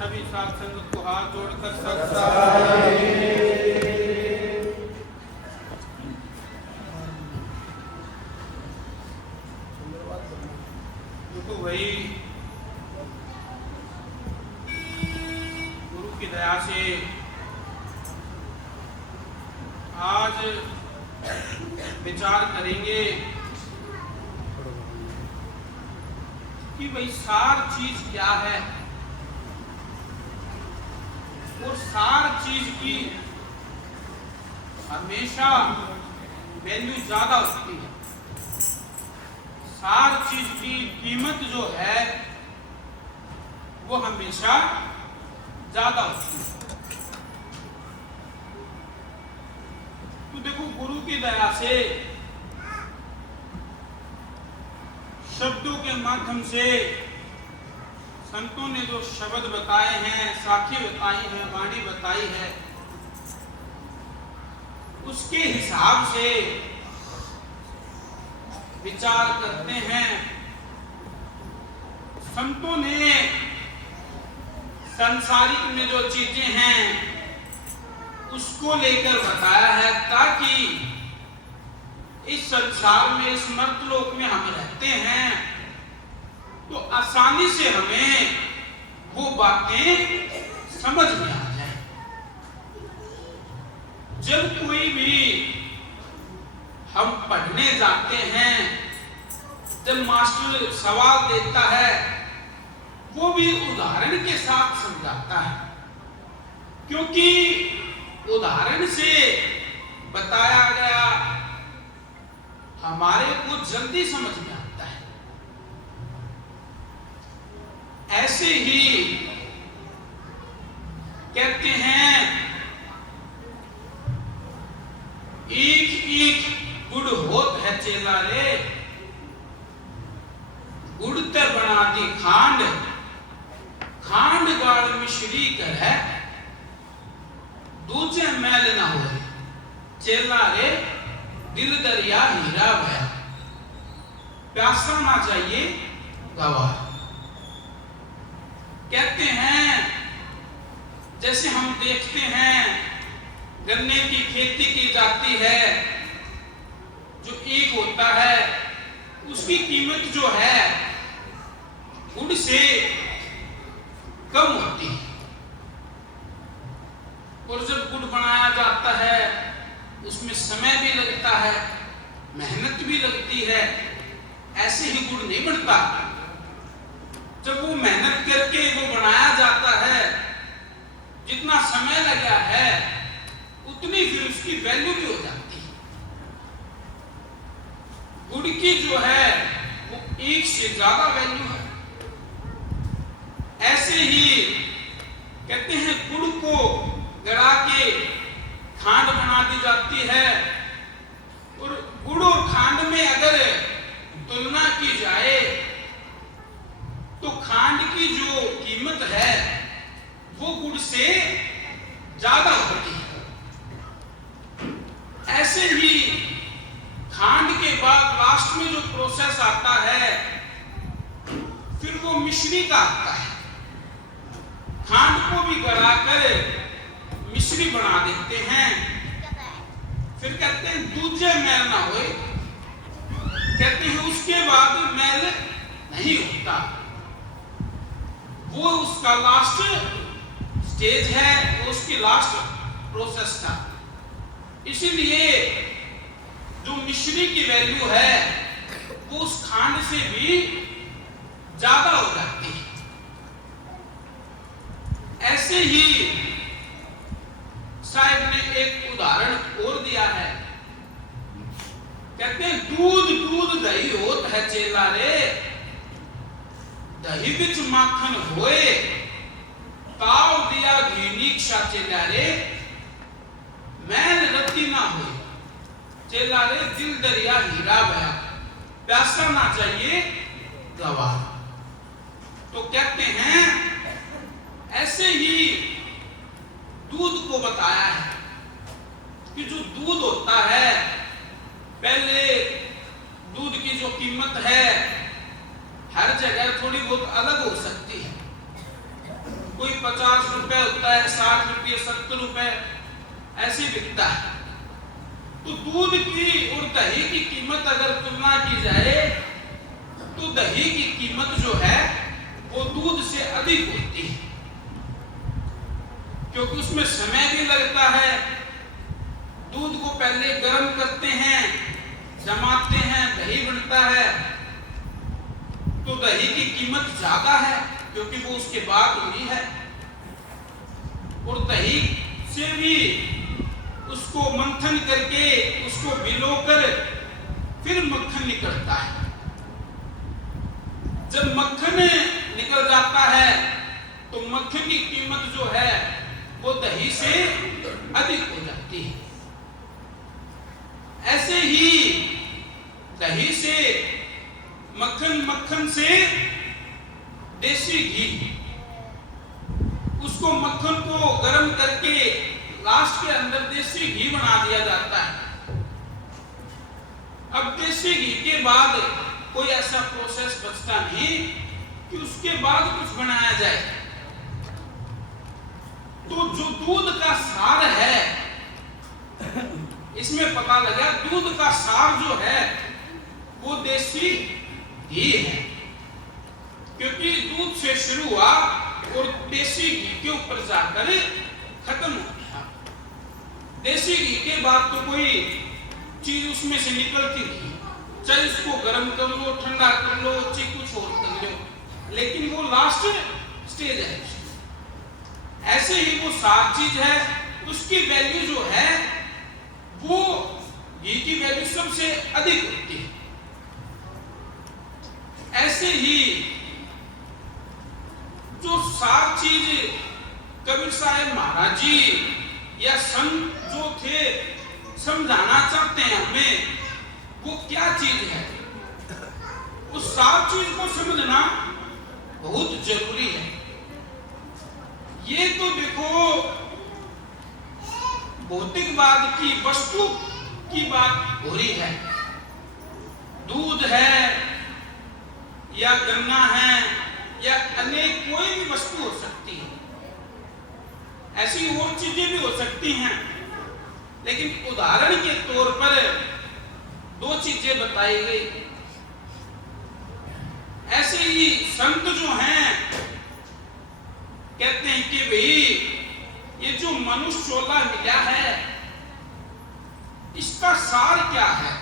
सभी साथ संगत को हाथ जोड़कर देखो भाई, गुरु की दया से आज विचार करेंगे कि भाई सार चीज क्या है और सार चीज की हमेशा वैल्यू ज्यादा होती है। सार चीज की कीमत जो है वो हमेशा ज्यादा होती है। तो देखो, गुरु की दया से शब्दों के माध्यम से संतों ने जो शब्द बताए हैं, साखी बताई है, वाणी बताई है, उसके हिसाब से विचार करते हैं। संतों ने सांसारिक में जो चीजें हैं उसको लेकर बताया है, ताकि इस संसार में, इस मर्तलोक में हम रहते हैं तो आसानी से हमें वो बातें समझ में आ जाए। जब कोई भी हम पढ़ने जाते हैं, जब मास्टर सवाल देता है वो भी उदाहरण के साथ समझाता है, क्योंकि उदाहरण से बताया गया हमारे को जल्दी समझ में आता है। ऐसे ही कहते हैं, एक एक गुड़ होत है चेला रे, गुड़ ते बना दी खांड, खांड गाड़ मिश्री कर है, दूजे मैल ना हो चेला रे, दिल दरिया हीरा भया, प्यासा ना चाहिए गवाह। कहते हैं, जैसे हम देखते हैं गन्ने की खेती की जाती है, जो एक होता है उसकी कीमत जो है गुड़ से कम होती है, और जब गुड़ बनाया जाता है उसमें समय भी लगता है, मेहनत भी लगती है। ऐसे ही गुड़ नहीं बनता। जब वो मेहनत करके वो बनाया जाता है, जितना समय लगा है उतनी फिर उसकी वैल्यू भी हो जाती है। गुड़ की जो है वो एक से ज्यादा वैल्यू है। ऐसे ही कहते हैं, गुड़ को गड़ा के खांड बना दी जाती है, और गुड़ और खांड में अगर तुलना की जाए तो खांड की जो कीमत है वो गुड़ से ज्यादा होती है। ऐसे ही खांड के बाद लास्ट में जो प्रोसेस आता है फिर वो मिश्री का आता है। खांड को भी गलाकर मिश्री बना देते हैं। फिर कहते हैं दूजे मैल ना होए, कहते हैं उसके बाद मैल नहीं होता। वो उसका लास्ट स्टेज है, वो उसकी लास्ट प्रोसेस था। इसीलिए जो मिश्री की वैल्यू है वो उस खांड से भी ज्यादा हो जाती है। ऐसे ही साहब ने एक उदाहरण और दिया है। कहते हैं, दूध दूध दही होत है चेला रे, दही बिच माखन होए, ताव दिया घी नीक्षा चेला रे, मैल रत्ती ना होए चेला रे, दिल दरिया हीरा भया, प्यासा ना चाहिए गवाह। तो कहते हैं, ऐसे ही दूध को बताया है कि जो दूध होता है, पहले दूध की जो कीमत है हर जगह थोड़ी बहुत अलग हो सकती है। कोई रुपए होता है, 60 रुपये 70 रुपए ऐसे बिकता है। तो दूध की और दही की कीमत अगर तुलना की जाए तो दही की कीमत जो है वो दूध से अधिक होती है, क्योंकि उसमें समय भी लगता है। दूध को पहले गर्म करते हैं, जमाते हैं, दही बनता है, तो दही की कीमत ज्यादा है क्योंकि वो उसके बाद हुई है। और दही से भी उसको मंथन करके उसको भिगोकर फिर मक्खन निकलता है। जब मक्खन निकल जाता है तो मक्खन की कीमत जो है वो दही से अधिक हो जाती है। ऐसे ही दही से मक्खन, मक्खन से देसी घी, उसको मक्खन को गर्म करके लास्ट के अंदर देसी घी बना दिया जाता है। अब देसी घी के बाद कोई ऐसा प्रोसेस बचता नहीं कि उसके बाद कुछ बनाया जाए। तो जो दूध का सार है, इसमें पता लगा दूध का सार जो है वो देसी घी है, क्योंकि दूध से शुरू हुआ और देसी घी के ऊपर जाकर खत्म हो गया। देसी घी के बाद तो कोई चीज उसमें से निकलती नहीं, चाहे उसको गर्म कर लो, ठंडा कर लो, चाहे कुछ और कर लो, लेकिन वो लास्ट स्टेज है। ऐसे ही वो साफ चीज है, उसकी वैल्यू जो है वो घी की वैल्यू सबसे अधिक होती है। ऐसे ही जो साफ चीज कबीर साहब महाराज जी या संत जो थे समझाना चाहते हैं हमें, वो क्या चीज है, उस साफ चीज को समझना बहुत जरूरी है। ये तो देखो भौतिकवाद की वस्तु की बात हो रही है, दूध है या गन्ना है या अनेक कोई भी वस्तु हो सकती है, ऐसी और चीजें भी हो सकती हैं, लेकिन उदाहरण के तौर पर दो चीजें बताई गई। ऐसे ही संत जो हैं कहते हैं कि भाई ये जो मनुष्य चोला मिला है इसका सार क्या है,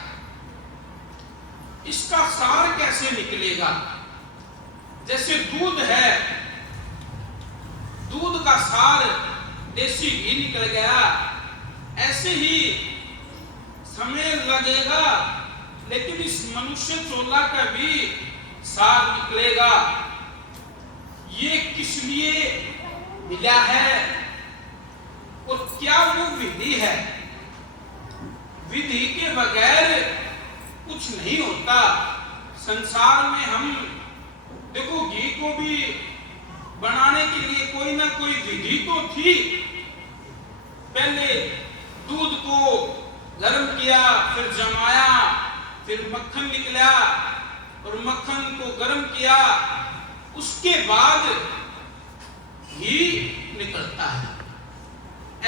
इसका सार कैसे निकलेगा। जैसे दूध है, दूध का सार देसी घी निकल गया, ऐसे ही समय लगेगा लेकिन इस मनुष्य चोला का भी सार निकलेगा। ये किस लिए मिला है और क्या वो विधि है, विधि के बगैर कुछ नहीं होता। संसार में हम देखो घी को भी बनाने के लिए कोई ना कोई विधि तो थी। पहले दूध को गर्म किया, फिर जमाया, फिर मक्खन निकला और मक्खन को गर्म किया, उसके बाद घी निकलता है।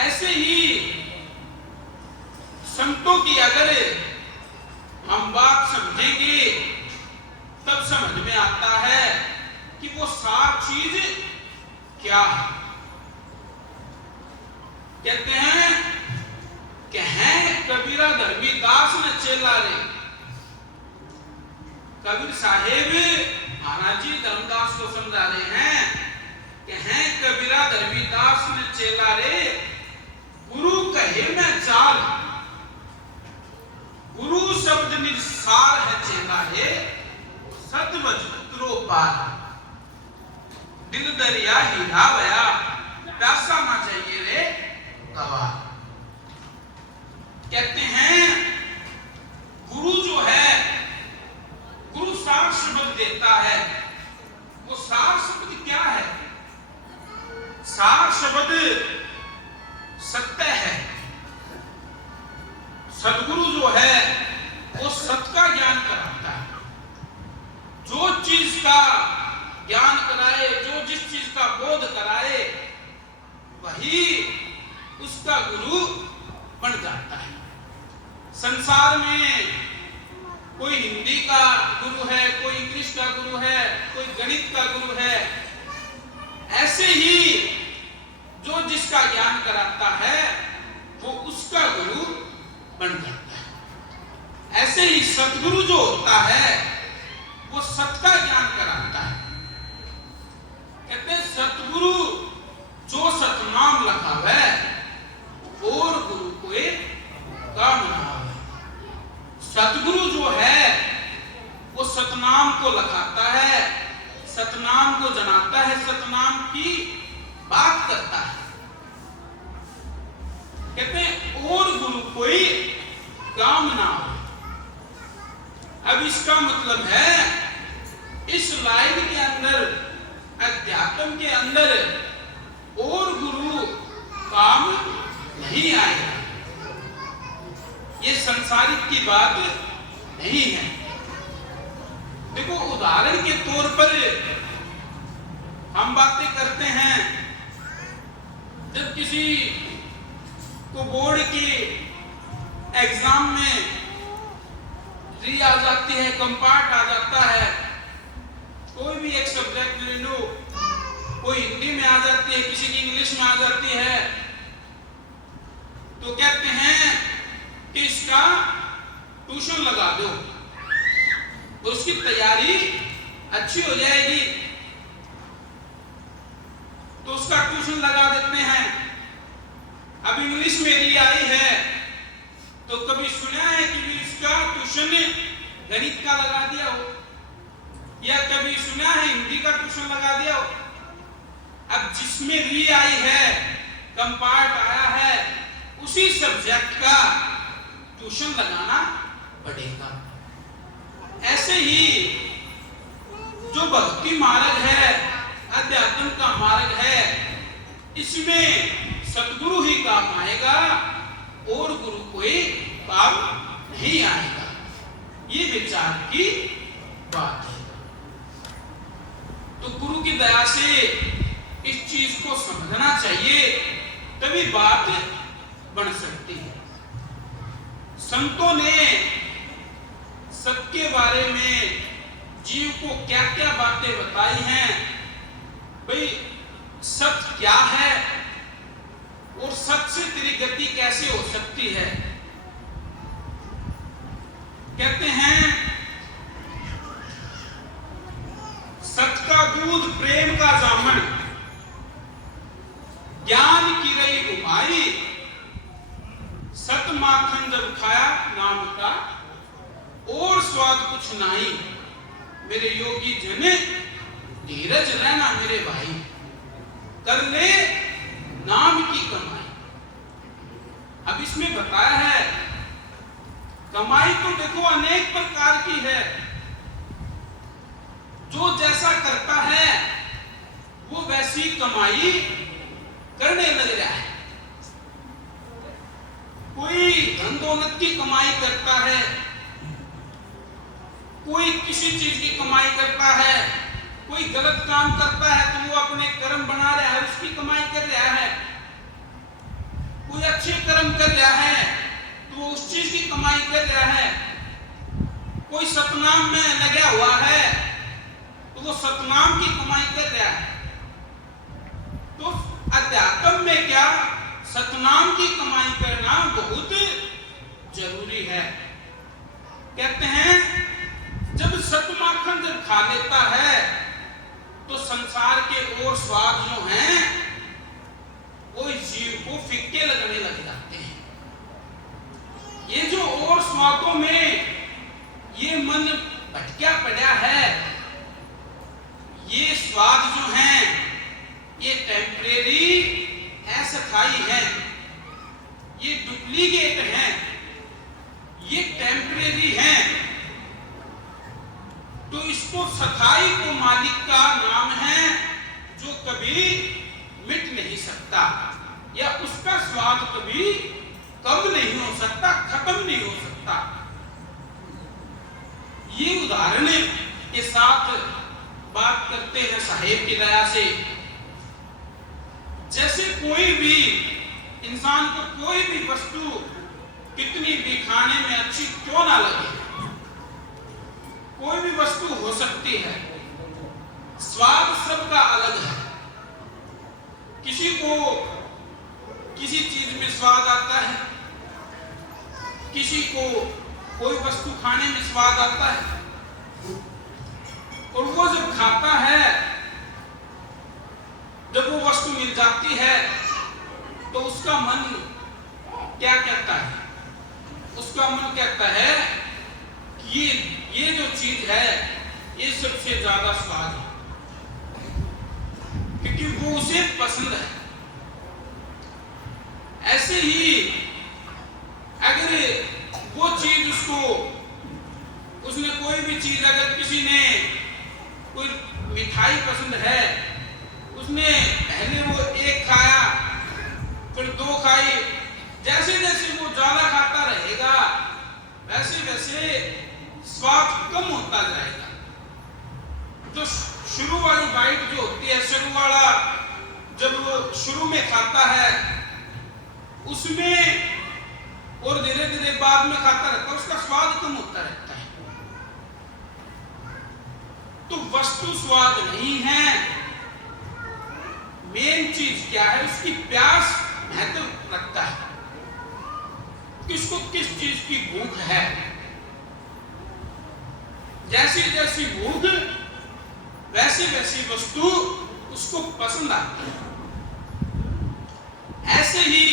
ऐसे ही संतों की अगर हम बात समझेंगे तब समझ में आता है कि वो सार चीज क्या है। कहते हैं कि हैं कबीरा धर्मी दास न चेला रे। कबीर साहेब महाराज जी धर्मदास को समझा रहे हैं कि हैं कबीरा धर्मी दास न चेला रे, गुरु कहे मैं चाल, गुरु शब्द निसार है चेला रे, सतवज उतरो पार। दिल दरिया हीरा बया, प्यासा ना चाहिए रे गवार। कहते हैं गुरु जो है, गुरु सार शब्द देता है। वो सार शब्द क्या है? सार शब्द सत्य है। सदगुरु जो है वो सत्य का ज्ञान कराता है। जो चीज का ज्ञान कराए, जो जिस चीज का बोध कराए, गणित का गुरु है, ऐसे ही जो जिसका ज्ञान कराता है वो उसका गुरु बन जाता है। ऐसे ही सतगुरु जो होता है वो सत का ज्ञान कराता है। कहते हैं सतगुरु जो सतनाम लखावे और गुरु को एक काम ना आवे। सतगुरु जो है वो सतनाम को लखाता है, सतनाम को जनाता है, सतनाम की बात करता है। कहते हैं और गुरु कोई काम ना हो। अब इसका मतलब है इस लाइन के अंदर, अध्यात्म के अंदर और गुरु काम नहीं आएगा। ये संसारिक की बात नहीं है। देखो उदाहरण के तौर पर हम बातें करते हैं, जब किसी को बोर्ड के एग्जाम में री आ जाती है, कंपार्ट आ जाता है, कोई भी एक सब्जेक्ट ले लो, कोई हिंदी में आ जाती है, किसी की इंग्लिश में आ जाती है, तो कहते हैं कि इसका ट्यूशन लगा दो तो उसकी तैयारी अच्छी हो जाएगी, तो उसका ट्यूशन लगा देते हैं। अब इंग्लिश में री आई है तो कभी सुना है कि भी इसका ट्यूशन गणित का लगा दिया हो, या कभी सुना है हिंदी का ट्यूशन लगा दिया हो। अब जिसमें री आई है, कंपार्ट आया है, उसी सब्जेक्ट का ट्यूशन लगाना पड़ेगा। ऐसे ही जो भक्ति मार्ग है, अध्यात्म का मार्ग है, इसमें सतगुरु ही काम आएगा और गुरु कोई काम नहीं आएगा। ये विचार की बात है। तो गुरु की दया से इस चीज को समझना चाहिए, तभी बात बन सकती है। संतों ने सत के बारे में जीव को क्या क्या बातें बताई हैं, भाई सत क्या है और सत से तेरी गति कैसे हो सकती है। कहते हैं सत का दूध प्रेम का जामन, ज्ञान की रही उमाई, सत माखन जब खाया नाम का और स्वाद कुछ नहीं। मेरे योगी जने धीरज रहना मेरे भाई, कर ले नाम की कमाई। अब इसमें बताया है कमाई तो देखो अनेक प्रकार की है, जो जैसा करता है वो वैसी कमाई करने लग रहा है। कोई धन दौलत की कमाई करता है, कोई किसी चीज की कमाई करता है, कोई गलत काम करता है तो वो अपने कर्म बना रहा है, उसकी कमाई कर रहा है, कोई अच्छे कर्म कर रहा है तो वो उस चीज की कमाई कर रहा है, कोई सतनाम में लगा हुआ है तो वो सतनाम की कमाई कर रहा है। तो अध्यात्म में क्या सतनाम की कमाई करना बहुत जरूरी है। कहते हैं जब सतमाखन जब खा लेता है तो संसार के और स्वाद जो हैं वो इस जीव को फिक्के लगने लग जाते हैं। ये जो और स्वादों में ये मन भटका पड़ा है, ये स्वाद जो हैं ये टेम्परेरी अस्थाई है, ये डुप्लीकेट हैं, ये टेम्परेरी हैं। तो इसको सथाई को मालिक का नाम है जो कभी मिट नहीं सकता, या उसका स्वाद कभी कम नहीं हो सकता, खत्म नहीं हो सकता। ये उदाहरण के साथ बात करते हैं साहेब की दया से। जैसे कोई भी इंसान को कोई भी वस्तु कितनी भी खाने में अच्छी क्यों ना लगे, कोई भी वस्तु हो सकती है, स्वाद सबका अलग है। किसी को किसी चीज में स्वाद आता है, किसी को कोई वस्तु खाने में स्वाद आता है, और वो जब खाता है, जब वो वस्तु मिल जाती है तो उसका मन क्या कहता है? उसका मन कहता है कि ये जो चीज है ये सबसे ज्यादा स्वाद है, क्योंकि वो उसे पसंद है। ऐसे ही अगर वो चीज उसने कोई भी चीज, अगर किसी ने कोई मिठाई पसंद है, उसने पहले वो एक खाया, फिर दो खाई, जैसे जैसे वो ज्यादा खाता रहेगा वैसे वैसे स्वाद कम होता जाएगा। जो शुरू वाली बाइट जो होती है, शुरू वाला जब वो शुरू में खाता है उसमें, और धीरे धीरे बाद में खाता रहता है, उसका स्वाद कम होता रहता है। तो वस्तु स्वाद नहीं है, मेन चीज क्या है? उसकी प्यास महत्व रखता है, किसको किस चीज की भूख है। जैसी जैसी भूख वैसी वैसी वस्तु उसको पसंद आती है। ऐसे ही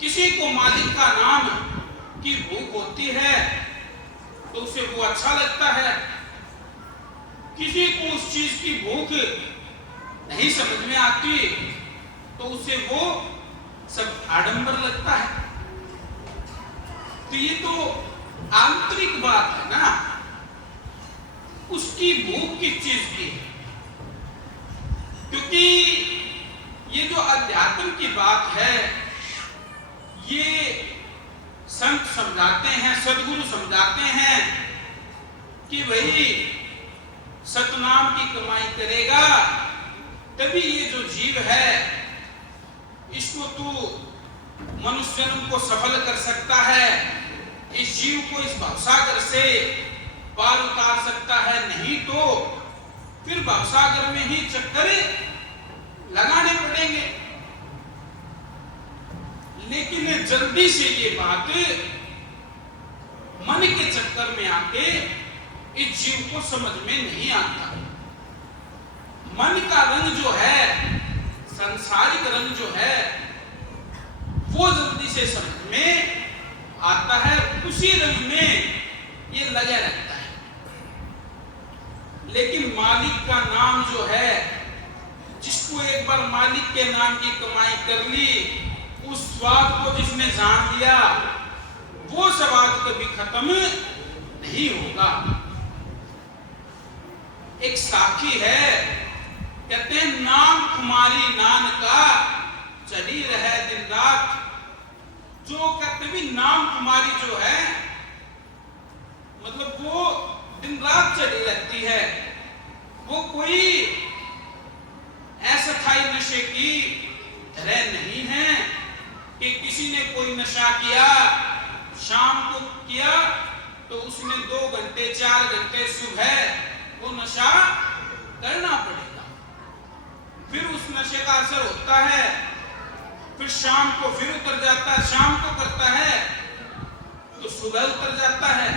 किसी को मालिक का नाम की भूख होती है तो उसे वो अच्छा लगता है, किसी को उस चीज की भूख नहीं समझ में आती तो उसे वो सब आडंबर लगता है। तो ये तो आंतरिक बात है ना, उसकी भूख किस चीज की है। क्योंकि ये जो अध्यात्म की बात है ये संत समझाते हैं, सदगुरु समझाते हैं कि भाई सतनाम की कमाई करेगा तभी ये जो जीव है इसको तू मनुष्य जन्म को सफल कर सकता है, इस जीव को इस भवसागर से पार उतार सकता है, नहीं तो फिर भवसागर में ही चक्कर लगाने पड़ेंगे। लेकिन जल्दी से ये बात मन के चक्कर में आके इस जीव को समझ में नहीं आता। मन का रंग जो है, सांसारिक रंग जो है, वो जल्दी से समझ में आता है, उसी रंग में ये लगे रहता है। लेकिन मालिक का नाम जो है, जिसको एक बार मालिक के नाम की कमाई कर ली, उस स्वाद को जिसने जान लिया, वो स्वाद कभी खत्म नहीं होगा। एक साखी है, कहते हैं नाम कुमारी नान का चली रहे दिन रात। जो कहते भी नाम कुमारी जो है, मतलब वो दिन रात चली रहती है, वो कोई अस्थायी नशे की तरह नहीं है कि किसी ने कोई नशा किया, शाम को किया तो उसने 2 घंटे 4 घंटे सुबह वो नशा करना पड़ेगा, फिर उस नशे का असर होता है, फिर शाम को फिर उतर जाता है, शाम को करता है तो सुबह उतर जाता है।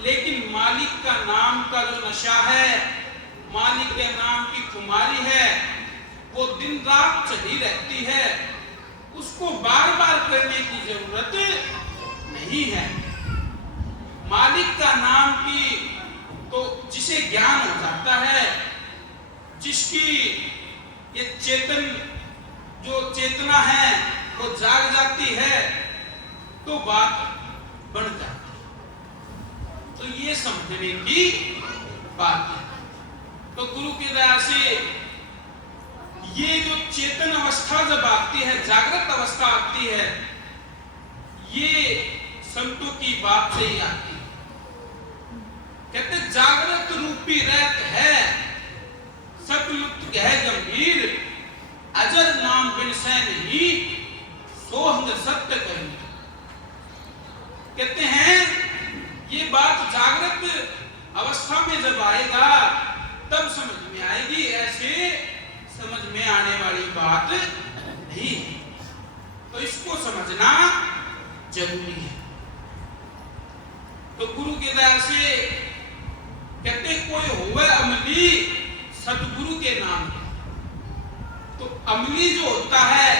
लेकिन मालिक का नाम का जो नशा है, मालिक के नाम की खुमारी है, वो दिन रात चली रहती है, उसको बार बार करने की जरूरत नहीं है। मालिक का नाम की तो जिसे ज्ञान हो जाता है, जिसकी ये जो चेतना है वो जाग जाती है, तो बात बढ़ जाती है। तो ये समझने की बात है। तो गुरु की दया से ये जो चेतन अवस्था जब आती है, जागृत अवस्था आती है, ये संतों की बात से ही आती है। कहते जागृत रूपी रहत है, सतयुक्त कह गंभीर, अजर नाम बिन सै नहीं, सोहंग सत्य कही। कहते हैं ये बात जागृत अवस्था में जब आएगा तब समझ में आएगी, ऐसे समझ में आने वाली बात नहीं। तो इसको समझना जरूरी है। तो गुरु की दया से कहते कोई हुए अमली सतगुरु के नाम। तो अमली जो होता है,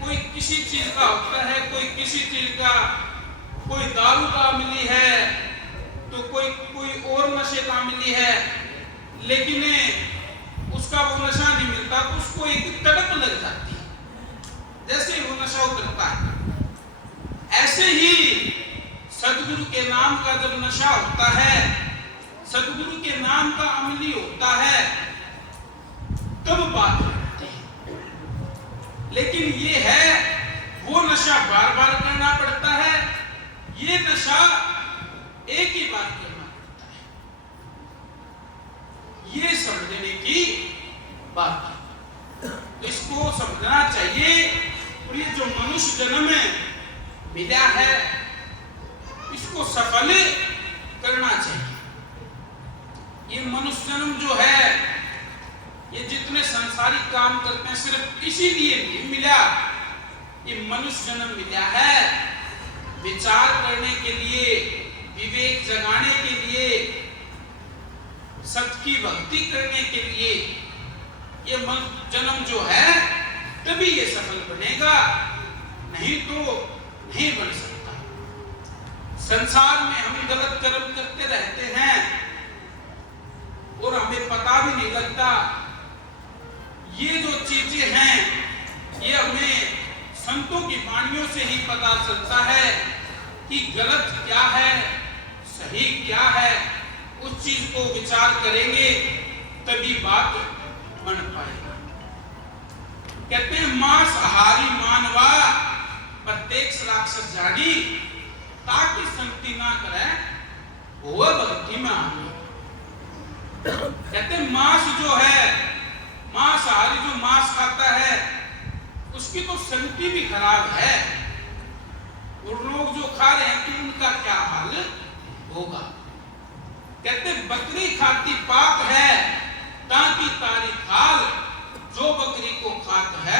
कोई किसी चीज का होता है, कोई किसी चीज का, कोई दारू का अमली है, तो कोई और नशे का अमली है, लेकिन उसका वो नशा नहीं मिलता तो उसको एक तड़प लग जाती है, जैसे वो नशा उतरता है। ऐसे ही सदगुरु के नाम का जब नशा होता है, सदगुरु के नाम का अमली होता है, तब बात होती है। लेकिन ये है वो नशा बार बार करना पड़ता है, ये नशा एक ही बार करना पड़ता है, ये समझने की बात है। तो इसको समझना चाहिए। और ये जो मनुष्य जन्म मिला है, इसको सफल करना चाहिए। ये मनुष्य जन्म जो है, ये जितने सांसारिक काम करते हैं सिर्फ इसीलिए नहीं मिला। ये मनुष्य जन्म मिला है विचार करने के लिए, विवेक जगाने के लिए, सत्य की भक्ति करने के लिए। ये मनुष्य जन्म जो है तभी ये सफल बनेगा, नहीं तो नहीं बन सकता। संसार में हम गलत कर्म करते रहते हैं और हमें पता भी नहीं लगता। ये जो चीजें हैं, ये हमें संतों की वाणियों से ही पता चलता है कि गलत क्या है, सही क्या है। उस चीज को विचार करेंगे तभी बात बन पाएगी। कहते हैं मांसाहारी मानवा प्रत्येक राक्षस जानी, ताकि संगति ना करे वो भक्ति में आनी। कहते हैं मांस जो है, मांसाहारी जो मांस खाता है उसकी तो संगति भी खराब है, और लोग जो खा रहे हैं कि उनका क्या हाल होगा। कहते बकरी खाती पाक है, ताकि तारी खाल, जो बकरी को खात है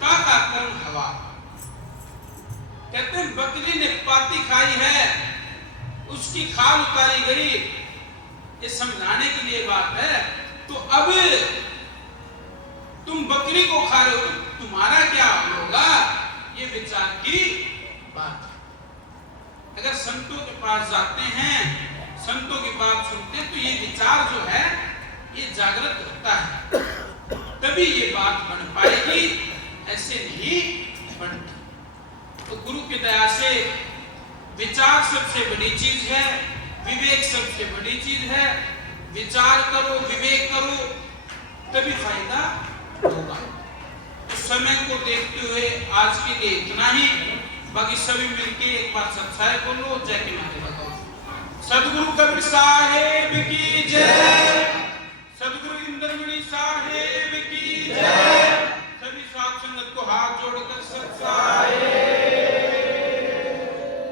ताका कौन हवा। कहते बकरी ने पाती खाई है, उसकी खाल उतारी गई, ये समझाने के लिए बात है। तो अब तुम बकरी को खा रहे हो तो तुम्हारा क्या होगा, ये विचार की बात है। अगर संतों के पास जाते हैं, संतों की बात सुनते हैं, तो ये विचार जो है ये जागृत होता है, तभी ये बात बन पाएगी, ऐसे नहीं बनती। तो गुरु की दया से विचार सबसे बड़ी चीज है, विवेक सबसे बड़ी चीज है। विचार करो, विवेक करो, तभी फायदा होगा। उस समय को देखते हुए आज के लिए इतना ही। बाकी सभी मिलके एक बार सत्साय बोलो, जय के माते बताओ। सदगुरु कबीर साहेब की जय, सदगुरु इंद्रमणि साहेब की जय। सभी साथ संगत को हाथ जोड़कर सत्साय।